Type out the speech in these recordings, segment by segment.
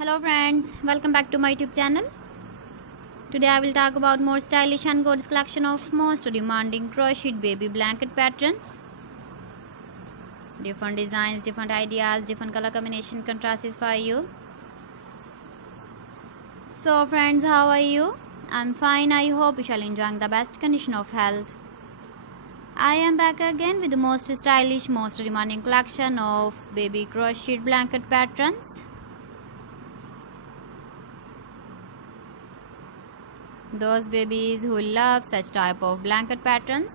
Hello friends, welcome back to my YouTube channel. Today I will talk about more stylish and gorgeous collection of most demanding crocheted baby blanket patterns. Different designs, different ideas, different color combination contrasts for you. So friends, how are you? I'm fine. I hope you shall enjoy the best condition of health. I am back again with the most stylish, most demanding collection of baby crocheted blanket patterns. Those babies who love such type of blanket patterns.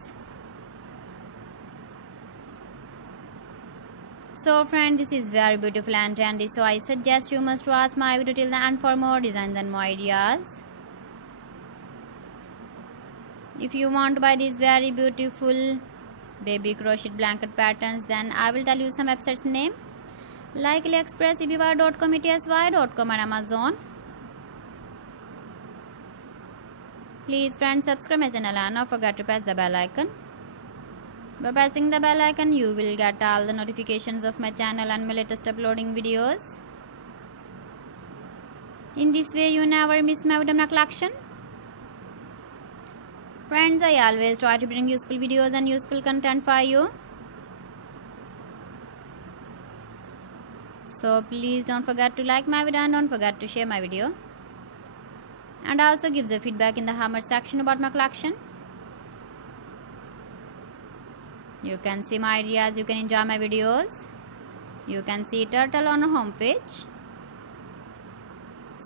So friends, this is very beautiful and trendy, so I suggest you must watch my video till the end for more designs and more ideas. If you want to buy these very beautiful baby crocheted blanket patterns, then I will tell you some websites name like AliExpress, eBay.com, ETSY.com and Amazon. Please friends, subscribe my channel and don't forget to press the bell icon. By pressing the bell icon, you will get all the notifications of my channel and my latest uploading videos. In this way, you never miss my video collection. Friends, I always try to bring useful videos and useful content for you. So please don't forget to like my video and don't forget to share my video. And also give the feedback in the comment section about my collection. You can see my ideas, you can enjoy my videos. You can see turtle on our home page.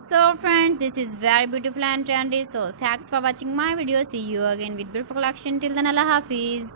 So friends, this is very beautiful and trendy. So thanks for watching my video. See you again with beautiful collection. Till then, Allah Hafiz.